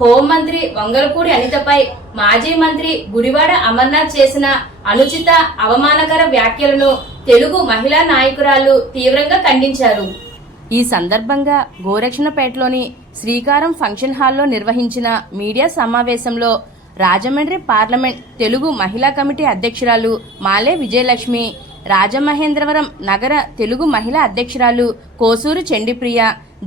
హోంమంత్రి వంగలపూడి అనితపై మాజీ మంత్రి గుడివాడ అమర్నాథ్ చేసిన అనుచిత అవమానకర వ్యాఖ్యలను తెలుగు మహిళా నాయకురాలు తీవ్రంగా ఖండించారు. ఈ సందర్భంగా గోరక్షణపేటలోని శ్రీకారం ఫంక్షన్ హాల్లో నిర్వహించిన మీడియా సమావేశంలో రాజమండ్రి పార్లమెంట్ తెలుగు మహిళా కమిటీ అధ్యక్షురాలు మాలే విజయలక్ష్మి, రాజమహేంద్రవరం నగర తెలుగు మహిళా అధ్యక్షురాలు కోసూరు చండిప్రియ,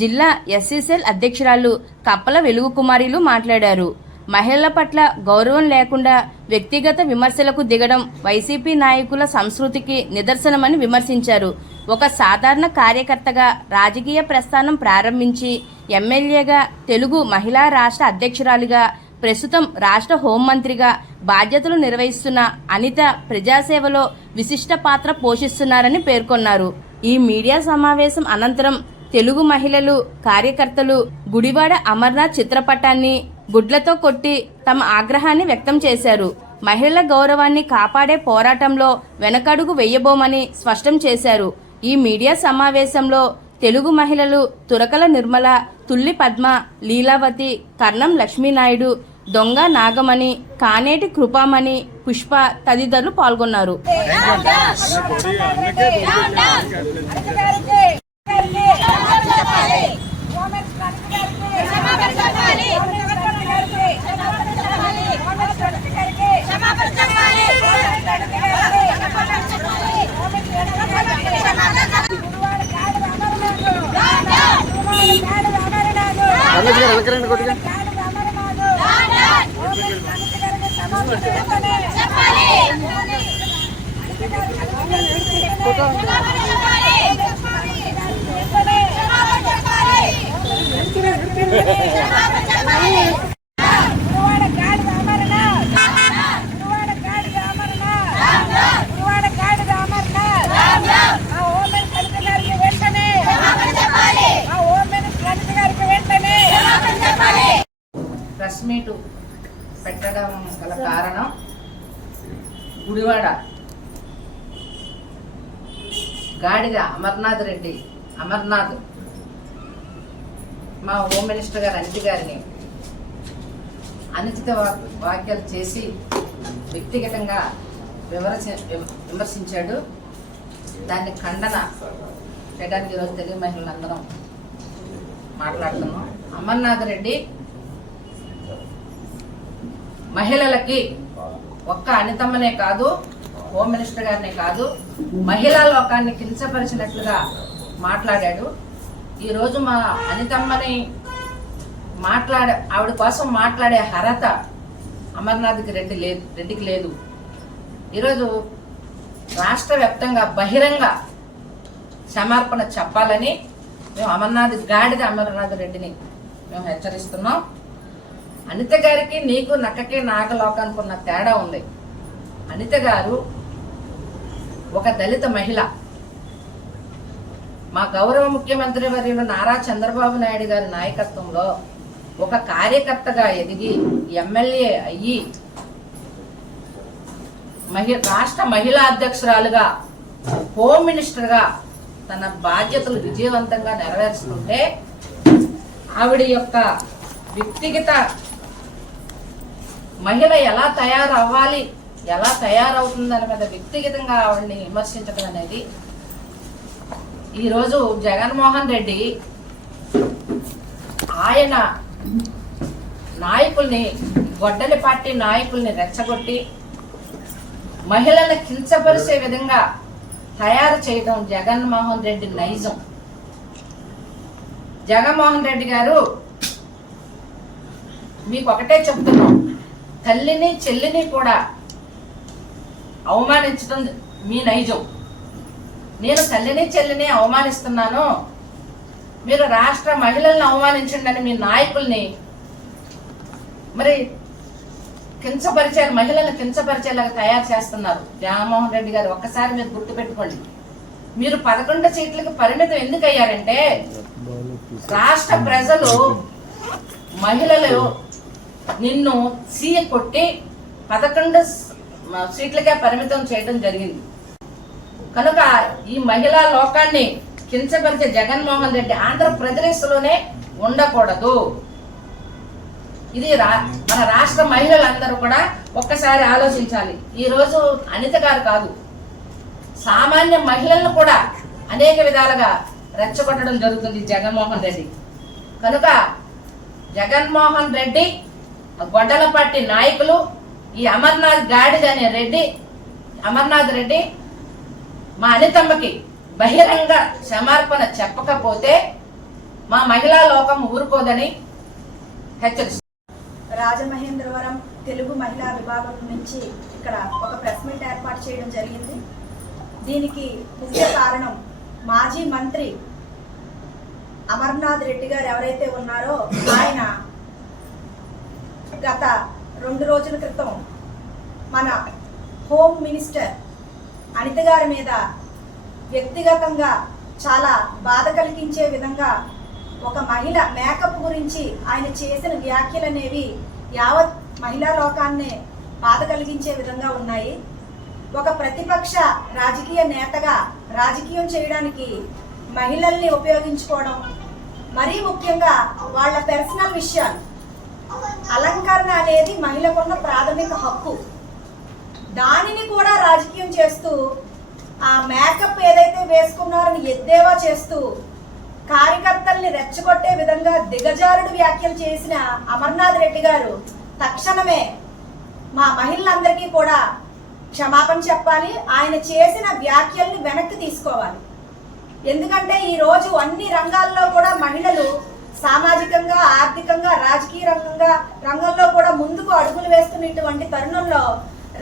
జిల్లా ఎస్సీసెల్ అధ్యక్షురాలు కప్పల వెలుగు కుమారిలు మాట్లాడారు. మహిళల పట్ల గౌరవం లేకుండా వ్యక్తిగత విమర్శలకు దిగడం వైసీపీ నాయకుల సంస్కృతికి నిదర్శనమని విమర్శించారు. ఒక సాధారణ కార్యకర్తగా రాజకీయ ప్రస్థానం ప్రారంభించి ఎమ్మెల్యేగా, తెలుగు మహిళా రాష్ట్ర అధ్యక్షురాలిగా, ప్రస్తుతం రాష్ట్ర హోంమంత్రిగా బాధ్యతలు నిర్వహిస్తున్న అనిత ప్రజాసేవలో విశిష్ట పాత్ర పోషిస్తున్నారని పేర్కొన్నారు. ఈ మీడియా సమావేశం అనంతరం తెలుగు మహిళలు, కార్యకర్తలు గుడివాడ అమర్నాథ్ చిత్రపటాన్ని గుడ్లతో కొట్టి తమ ఆగ్రహాన్ని వ్యక్తం చేశారు. మహిళల గౌరవాన్ని కాపాడే పోరాటంలో వెనకడుగు వేయబోమని స్పష్టం చేశారు. ఈ మీడియా సమావేశంలో తెలుగు మహిళలు తురకల నిర్మల, తుల్లి పద్మ, లీలావతి, కర్ణం లక్ష్మీనాయుడు, దొంగ నాగమణి, కానేటి కృపామణి, పుష్ప తదితరులు పాల్గొన్నారు. ప్రెస్ మీట్ పెట్టడం గల కారణం, గుడివాడ గాడిద అమర్నాథ్ మా హోమ్ మినిస్టర్ గారు అనిత గారిని అనుచిత వ్యాఖ్యలు చేసి వ్యక్తిగతంగా విమర్శించాడు. దాన్ని ఖండన చేయడానికి ఈరోజు తెలుగు మహిళలందరం మాట్లాడుతున్నాం. అమర్నాథ్ రెడ్డి మహిళలకి ఒక్క అనితమ్మనే కాదు, హోమ్ మినిస్టర్ గారినే కాదు, మహిళా లోకాన్ని కించపరిచినట్లుగా మాట్లాడాడు. ఈరోజు మా అనితమ్మని ఆవిడ కోసం మాట్లాడే అర్హత అమర్నాథ్కి రెడ్డికి లేదు. ఈరోజు రాష్ట్ర వ్యాప్తంగా బహిరంగ క్షమార్పణ చెప్పాలని మేము అమర్నాథ్ రెడ్డిని మేము హెచ్చరిస్తున్నాం. అనిత గారికి నీకు నక్కకి నాగలోకానికి ఉన్న తేడా ఉంది. అనిత గారు ఒక దళిత మహిళ. మా గౌరవ ముఖ్యమంత్రి వర్యులు నారా చంద్రబాబు నాయుడు గారి నాయకత్వంలో ఒక కార్యకర్తగా ఎదిగి ఎమ్మెల్యే అయ్యి రాష్ట్ర మహిళా అధ్యక్షురాలుగా, హోమ్ మినిస్టర్గా తన బాధ్యతలు విజయవంతంగా నెరవేరుస్తుంటే ఆవిడ యొక్క వ్యక్తిగత మహిళ ఎలా తయారవ్వాలి, ఎలా తయారవుతుందని మీద వ్యక్తిగతంగా ఆవిడని విమర్శించడం అనేది ఈరోజు జగన్మోహన్ రెడ్డి ఆయన నాయకుల్ని, గొడ్డలి పార్టీ నాయకుల్ని రెచ్చగొట్టి మహిళలను కించపరిచే విధంగా తయారు చేయడం జగన్మోహన్ రెడ్డి నైజం. జగన్మోహన్ రెడ్డి గారు మీకు ఒకటే చెప్తున్నాం, తల్లిని చెల్లిని కూడా అవమానించడం మీ నైజం. నేను తల్లిని చెల్లిని అవమానిస్తున్నాను, మీరు రాష్ట్ర మహిళల్ని అవమానించండి అని మీ నాయకుల్ని మరి మహిళలను కించపరిచేలాగా తయారు చేస్తున్నారు జగన్మోహన్ రెడ్డి గారు. ఒక్కసారి మీరు గుర్తు పెట్టుకోండి, మీరు 11 సీట్లకు పరిమితం ఎందుకు అయ్యారంటే రాష్ట్ర ప్రజలు మహిళలు నిన్ను సీఎ కొట్టి 11 సీట్లకే పరిమితం చేయడం జరిగింది. కనుక ఈ మహిళా లోకాన్ని కించపరిచే జగన్మోహన్ రెడ్డి ఆంధ్రప్రదేశ్లోనే ఉండకూడదు. ఇది మన రాష్ట్ర మహిళలందరూ కూడా ఒక్కసారి ఆలోచించాలి. ఈ రోజు అనిత గారు కాదు, సామాన్య మహిళలను కూడా అనేక విధాలుగా రెచ్చగొట్టడం జరుగుతుంది జగన్మోహన్ రెడ్డి. కనుక జగన్మోహన్ రెడ్డి, గొడ్డల పార్టీ నాయకులు, ఈ అమర్నాథ్ రెడ్డి మా అనితమ్మకి బహిరంగ క్షమార్పణ చెప్పకపోతే మా మహిళా లోకం ఊరుకోదని హెచ్చరిస్తుంది. రాజమహేంద్రవరం తెలుగు మహిళా విభాగం నుంచి ఇక్కడ ఒక ప్రెస్ మీట్ ఏర్పాటు చేయడం జరిగింది. దీనికి ముఖ్య కారణం మాజీ మంత్రి అమర్నాథ్ రెడ్డి గారు ఎవరైతే ఉన్నారో ఆయన గత 2 రోజుల క్రితం మన హోమ్ మినిస్టర్ అనిత గారి మీద వ్యక్తిగతంగా చాలా బాధ కలిగించే విధంగా ఒక మహిళ మేకప్ గురించి ఆయన చేసిన వ్యాఖ్యలు అనేవి యావత్ మహిళా లోకాన్నే బాధ కలిగించే విధంగా ఉన్నాయి. ఒక ప్రతిపక్ష రాజకీయ నేతగా రాజకీయం చేయడానికి మహిళల్ని ఉపయోగించుకోవడం, మరీ ముఖ్యంగా వాళ్ళ పర్సనల్ విషయాలు, అలంకరణ అనేది మహిళకున్న ప్రాథమిక హక్కు, దానిని కూడా రాజకీయం చేస్తూ ఆ మేకప్ ఏదైతే వేసుకున్నారని ఎద్దేవా చేస్తూ కార్యకర్తల్ని రెచ్చగొట్టే విధంగా దిగజారుడు వ్యాఖ్యలు చేసిన అమర్నాథ్ రెడ్డి గారు తక్షణమే మా మహిళలందరికీ కూడా క్షమాపణ చెప్పాలి. ఆయన చేసిన వ్యాఖ్యల్ని వెనక్కి తీసుకోవాలి. ఎందుకంటే ఈ రోజు అన్ని రంగాల్లో కూడా మహిళలు సామాజికంగా, ఆర్థికంగా, రాజకీయ రంగంలో కూడా ముందుకు అడుగులు వేస్తున్నటువంటి తరుణంలో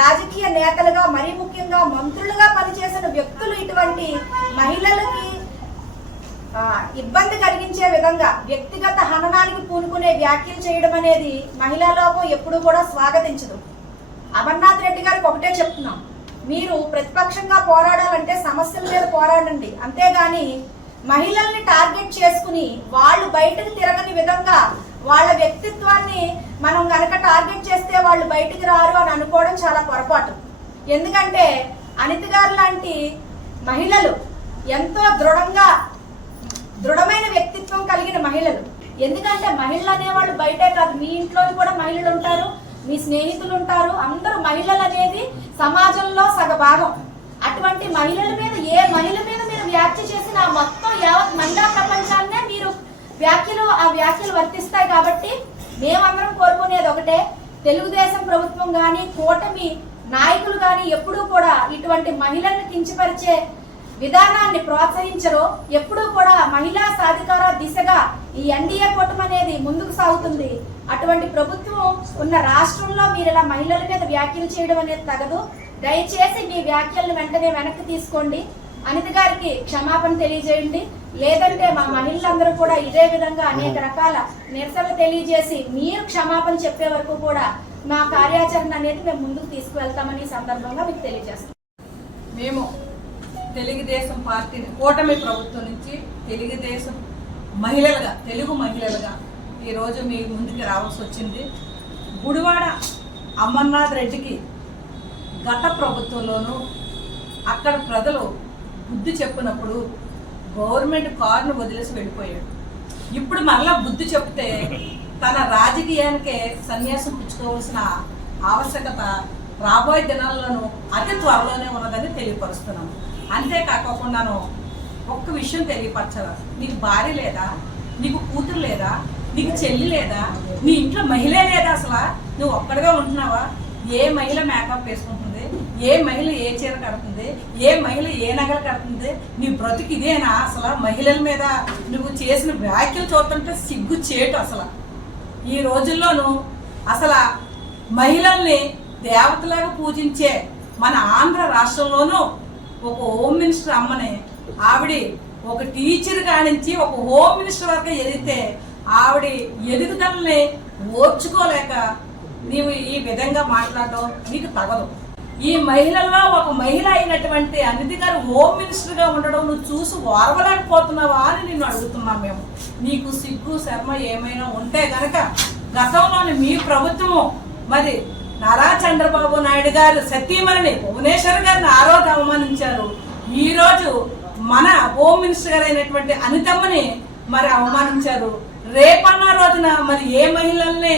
రాజకీయ నేతలుగా, మరీ ముఖ్యంగా మంత్రులుగా పనిచేసిన వ్యక్తులు ఇటువంటి మహిళలకి ఇబ్బంది కలిగించే విధంగా వ్యక్తిగత హననానికి పూనుకునే వ్యాఖ్యలు చేయడం అనేది మహిళా లోకం ఎప్పుడూ కూడా స్వాగతించదు. అమర్నాథ్ రెడ్డి గారికి ఒకటే చెప్తున్నాం, మీరు ప్రతిపక్షంగా పోరాడాలంటే సమస్యల మీద పోరాడండి, అంతేగాని మహిళల్ని టార్గెట్ చేసుకుని వాళ్ళు బయటకు తిరగని విధంగా వాళ్ళ వ్యక్తిత్వాన్ని మనం కనుక టార్గెట్ చేస్తే వాళ్ళు బయటికి రారు అని అనుకోవడం చాలా పొరపాటు. ఎందుకంటే అనిత గారు లాంటి మహిళలు ఎంతో దృఢమైన వ్యక్తిత్వం కలిగిన మహిళలు. ఎందుకంటే మహిళలు అనేవాళ్ళు బయటే కాదు, మీ ఇంట్లో కూడా మహిళలు ఉంటారు, మీ స్నేహితులు ఉంటారు, అందరూ మహిళలు అనేది సమాజంలో సగభాగం. అటువంటి మహిళల మీద, ఏ మహిళ మీద మీరు వ్యాఖ్య చేసిన మొత్తం యావత్ మహిళా ప్రపంచాన్నే మీరు ఆ వ్యాఖ్యలు వర్తిస్తాయి. కాబట్టి మేమందరం కోరుకునేది ఒకటే, తెలుగుదేశం ప్రభుత్వం కానీ, కూటమి నాయకులు కానీ ఎప్పుడూ కూడా ఇటువంటి మహిళల్ని కించపరిచే విధానాన్ని ప్రోత్సహించరు. ఎప్పుడూ కూడా మహిళా సాధికార దిశగా ఈ ఎన్డీఏ కూటమి అనేది ముందుకు సాగుతుంది. అటువంటి ప్రభుత్వం ఉన్న రాష్ట్రంలో మీరు ఇలా మహిళల మీద వ్యాఖ్యలు చేయడం అనేది తగదు. దయచేసి మీ వ్యాఖ్యలను వెంటనే వెనక్కి తీసుకోండి, అనిత గారికి క్షమాపణ తెలియజేయండి. లేదంటే మా మహిళలందరూ కూడా ఇదే విధంగా అనేక రకాల నిరసనలు తెలియజేసి మీరు క్షమాపణ చెప్పే వరకు కూడా మా కార్యాచరణ అనేది మేము ముందుకు తీసుకువెళ్తామని సందర్భంగా మీకు తెలియజేస్తాం. మేము తెలుగుదేశం పార్టీని, కూటమి ప్రభుత్వం నుంచి తెలుగుదేశం మహిళలుగా, తెలుగు మహిళలుగా ఈరోజు మీ ముందుకు రావాల్సి వచ్చింది. గుడివాడ అమర్నాథ్ రెడ్డికి గత ప్రభుత్వంలోనూ అక్కడ ప్రజలు బుద్ధి చెప్పినప్పుడు గవర్నమెంట్ కారును వదిలేసి వెళ్ళిపోయాడు. ఇప్పుడు మరలా బుద్ధి చెప్తే తన రాజకీయానికే సన్యాసం పుచ్చుకోవాల్సిన ఆవశ్యకత రాబోయే దినాల్లోనూ అతి త్వరలోనే ఉన్నదని తెలియపరుస్తున్నాను. అంతేకాకుండాను ఒక్క విషయం తెలియపరచాల, నీకు భార్య లేదా, నీకు కూతురు లేదా, నీకు చెల్లి లేదా, నీ ఇంట్లో మహిళే లేదా, అసలు నువ్వు ఒక్కడిగా ఉంటున్నావా? ఏ మహిళ మేకప్ వేసుకుంటుంది, ఏ మహిళ ఏ చీర కడుతుంది, ఏ మహిళ ఏ నగలు కడుతుంది? నీ బ్రతుకు ఇదేనా? అసలు మహిళల మీద నువ్వు చేసిన వ్యాఖ్యలు చూస్తుంటే సిగ్గు చేటు. అసలు ఈ రోజుల్లోనూ అసలు మహిళల్ని దేవతలాగా పూజించే మన ఆంధ్ర రాష్ట్రంలోనూ ఒక హోమ్ మినిస్టర్ అమ్మని, ఆవిడ ఒక టీచర్ కానించి ఒక హోమ్ మినిస్టర్ వరకు ఎదిగితే ఆవిడ ఎదుగుదలని ఓర్చుకోలేక నీవు ఈ విధంగా మాట్లాడడం నీకు తగదు. ఈ మహిళల్లో ఒక మహిళ అయినటువంటి అనిత గారు హోమ్ మినిస్టర్గా ఉండడం నువ్వు చూసి ఓర్వలేకపోతున్నావా అని నిన్ను అడుగుతున్నాం మేము. నీకు సిగ్గు శర్మ ఏమైనా ఉంటే గనక గతంలోని మీ ప్రభుత్వము మరి నారా చంద్రబాబు నాయుడు గారు సతీమణిని భువనేశ్వర్ గారిని ఆ రోజు అవమానించారు. ఈరోజు మన హోమ్ మినిస్టర్ గారు అయినటువంటి అనితమ్మని మరి అవమానించారు. రేపన్న రోజున మరి ఏ మహిళల్ని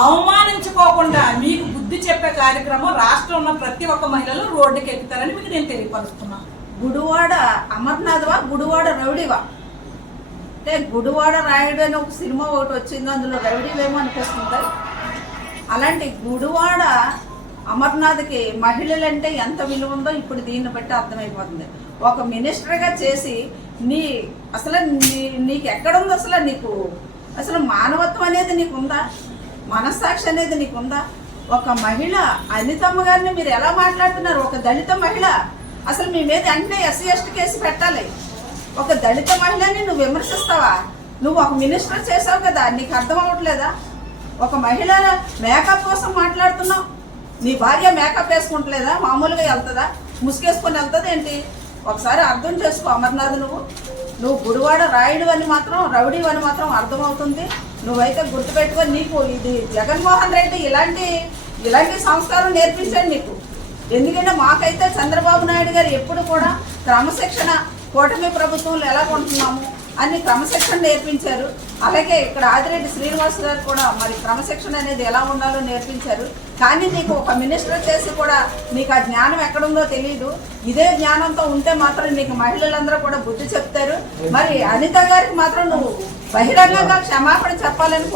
అవమానించుకోకుండా మీకు బుద్ధి చెప్పే కార్యక్రమం రాష్ట్రంలో ఉన్న ప్రతి ఒక్క మహిళలు రోడ్డుకి ఎక్కుతారని మీకు నేను తెలియపరుస్తున్నా. గుడివాడ అమర్నాథ్వా, గుడివాడ రౌడీవా? అంటే గుడివాడ రాయుడు అని ఒక సినిమా ఒకటి వచ్చింది, అందులో రౌడీవేమో అనిపిస్తుంది. అలాంటి గుడివాడ అమర్నాథ్కి మహిళలంటే ఎంత విలువ ఉందో ఇప్పుడు దీన్ని బట్టి అర్థమైపోతుంది. ఒక మినిస్టర్గా చేసి నీకు ఎక్కడుంది అసలు? నీకు అసలు మానవత్వం అనేది నీకుందా? మనస్సాక్షి అనేది నీకుందా? ఒక మహిళ అనితమ్మ గారిని మీరు ఎలా మాట్లాడుతున్నారు? ఒక దళిత మహిళ, అసలు మీ మీద వెంటనే ఎస్సీ ఎస్టీ కేసు పెట్టాలి. ఒక దళిత మహిళని నువ్వు విమర్శిస్తావా? నువ్వు ఒక మినిస్టర్ చేసావు కదా, నీకు అర్థం అవ్వట్లేదా? ఒక మహిళ మేకప్ కోసం మాట్లాడుతున్నావు. నీ భార్య మేకప్ వేసుకుంటలేదా? మామూలుగా వెళ్తుందా? ముసుగేసుకొని వెళ్తుంది ఏంటి? ఒకసారి అర్థం చేసుకో అమర్నాథ్. నువ్వు గుడివాడ రాయుడు అని మాత్రం, రౌడీ అని మాత్రం అర్థమవుతుంది. నువ్వైతే గుర్తుపెట్టుకొని, నీకు ఇది జగన్మోహన్ రెడ్డి ఇలాంటి సంస్కారం నేర్పించాడు నీకు. ఎందుకంటే మాకైతే చంద్రబాబు నాయుడు గారు ఎప్పుడు కూడా క్రమశిక్షణ, కూటమి ప్రభుత్వంలో ఎలా కొంటున్నాము అన్ని క్రమశిక్షణ నేర్పించారు. అలాగే ఇక్కడ ఆదిరెడ్డి శ్రీనివాస్ గారు కూడా మరి క్రమశిక్షణ అనేది ఎలా ఉండాలో నేర్పించారు. కానీ నీకు ఒక మినిస్టర్ చేసి కూడా నీకు ఆ జ్ఞానం ఎక్కడుందో తెలియదు. ఇదే జ్ఞానంతో ఉంటే మాత్రం నీకు మహిళలందరూ కూడా బుద్ధి చెప్తారు. మరి అనిత గారికి మాత్రం నువ్వు బహిరంగంగా క్షమాపణ చెప్పాలని